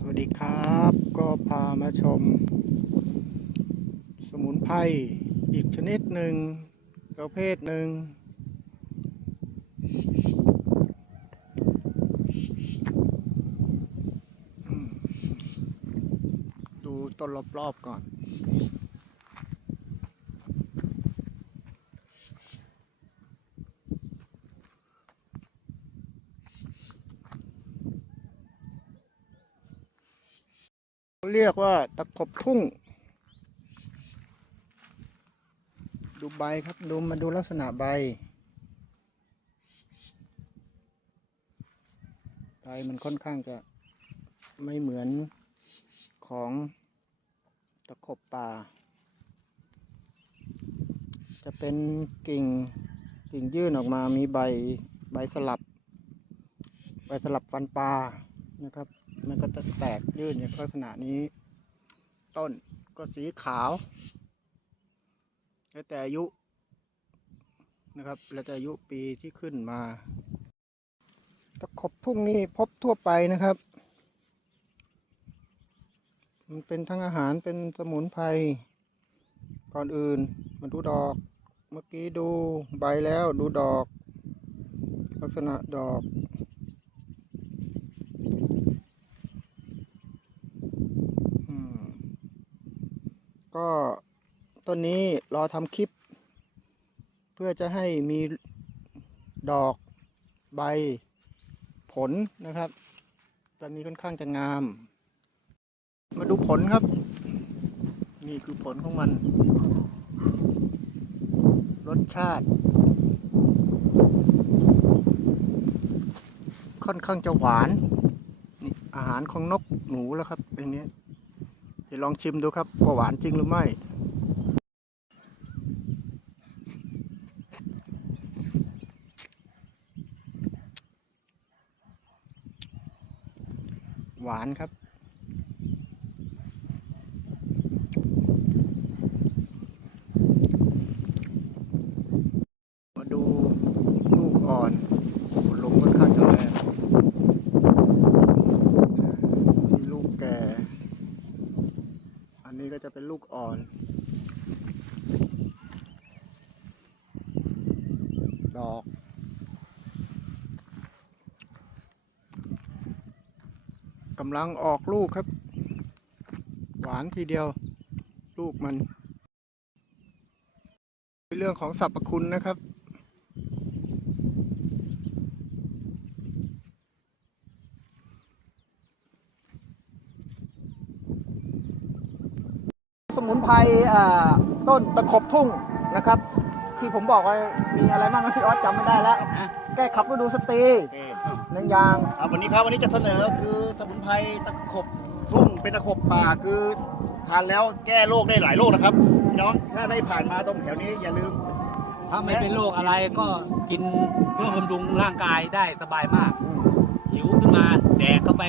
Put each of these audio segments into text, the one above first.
สวัสดีครับ ก็พามาชม สมุนไพรอีกชนิดหนึ่งประเภทหนึ่ง ดูต้นรอบๆก่อน เรียกว่าตะขบทุ่ง ดูใบครับดูมาดูลักษณะใบ ใบมันค่อนข้างจะไม่เหมือนของตะขบป่า จะเป็นกิ่งกิ่งยื่นออกมามีใบใบสลับ ใบสลับฟันปลานะครับ มันก็จะแตกยื่นอย่างลักษณะนี้ ต้นก็สีขาวแล้วแต่อายุนะครับ แล้วแต่อายุปีที่ขึ้นมาตะขบทุ่งนี้พบทั่วไปนะครับ มันเป็นทั้งอาหารเป็นสมุนไพรก่อนอื่นมาดูดอกเมื่อกี้ดูใบแล้วดูดอก ลักษณะดอก ก็ต้นนี้รอทำคลิป เพื่อจะให้มีดอกใบผลนะครับตอนนี้ค่อนข้างจะงาม มาดูผลครับ นี่คือผลของมัน รสชาติ ค่อนข้างจะหวาน นี่อาหารของนกหนูแล้วครับเป็นนี้ เดี๋ยวลองชิมดูครับว่าหวานจริงหรือไม่หวานครับ มาดูลูกอ่อนโอ้โหลมค่อนข้างจะแรงนี่ลูกแก่ อันนี้ก็จะเป็นลูก ออนดอกกำลังออกลูกครับ หวานทีเดียว ลูกมัน เรื่องของสรรพคุณนะครับ มุนไพรอ่าต้นตะขบทุ่งนะครับ ที่ผมบอกว่ามีอะไรบ้างนะพี่ออสจำไม่ได้แล้ว แก้ขับฤดูสตรีโอเคหนึ่งอยางอ่าวันนี้ครับวันนี้จะเสนอคือสมุนไพรตะขบทุ่งเป็นตะขบป่าคือทานแล้วแก้โรคได้หลายโรคนะครับพี่น้องถ้าได้ผ่านมาตรงแถวนี้อย่าลืม ถ้าไม่เป็นโรคอะไรก็กินเพื่อบำรุงร่างกายได้สบายมาก หิวขึ้นมาแดกเข้าไป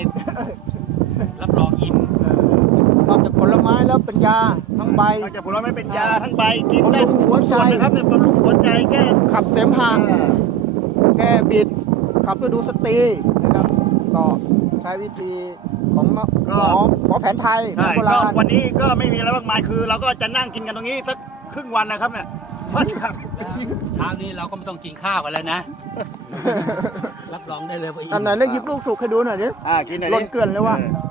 รับรองอิ่ม นอกจากผล ไม้แล้วเป็นยาทั้งใบ นอกจากผลไม้เป็นยาทั้งใบกินได้บำรุงหัวใจทุกส่วนนะครับเนี่ยบำรุงหัวใจแก้ขับเสมหะอ่าแก้บิด ขับฤดูสตรีนะครับก็ใช้วิธีของหมอหมอหมอแผนไทยใช่โบก็ราณวันนี้ก็ไม่มีอะไรมากมายคือ เราก็จะนั่งกินกันตรงนี้สักครึ่งวันนะครับเนี่ยเพราะจะเช้านี้เราก็ไม่ต้องกินข้าวกันแล้วนะ รับรองได้เลยว่าอิ่มอันไหนแล้วหยิบลูกสุกให้ดูหน่อยดิอ่ากินหน่อยหล่นเกลื่อนเลยว่ะเ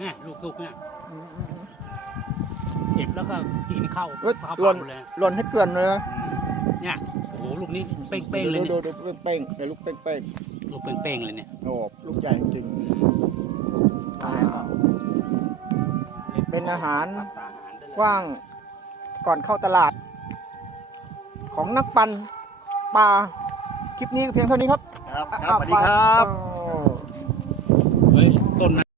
นี่ยลูกๆเนี่ยเก็บแล้วก็กินข้าวเอ้ยข้าวหล่นเปล่าเลยหล่นให้เกลื่อนเลยนะเนี่ยโอ้โหลูกนี้เป้งๆเลยดูเนี่ยดูดูเป้งๆเดี๋ยวลูกเป้งลูกเป้งๆเลยเนี่ยๆโอ้ลูกใหญ่จริงๆอ่าเป็นอาหารปรับอาหารได้เลยกว้างก่อนเข้าตลาด ของนักปั่นปลาคลิปนี้ก็เพียงเท่านี้ครับครับครับสวัสดีครับอ้าวเฮ้ยต้น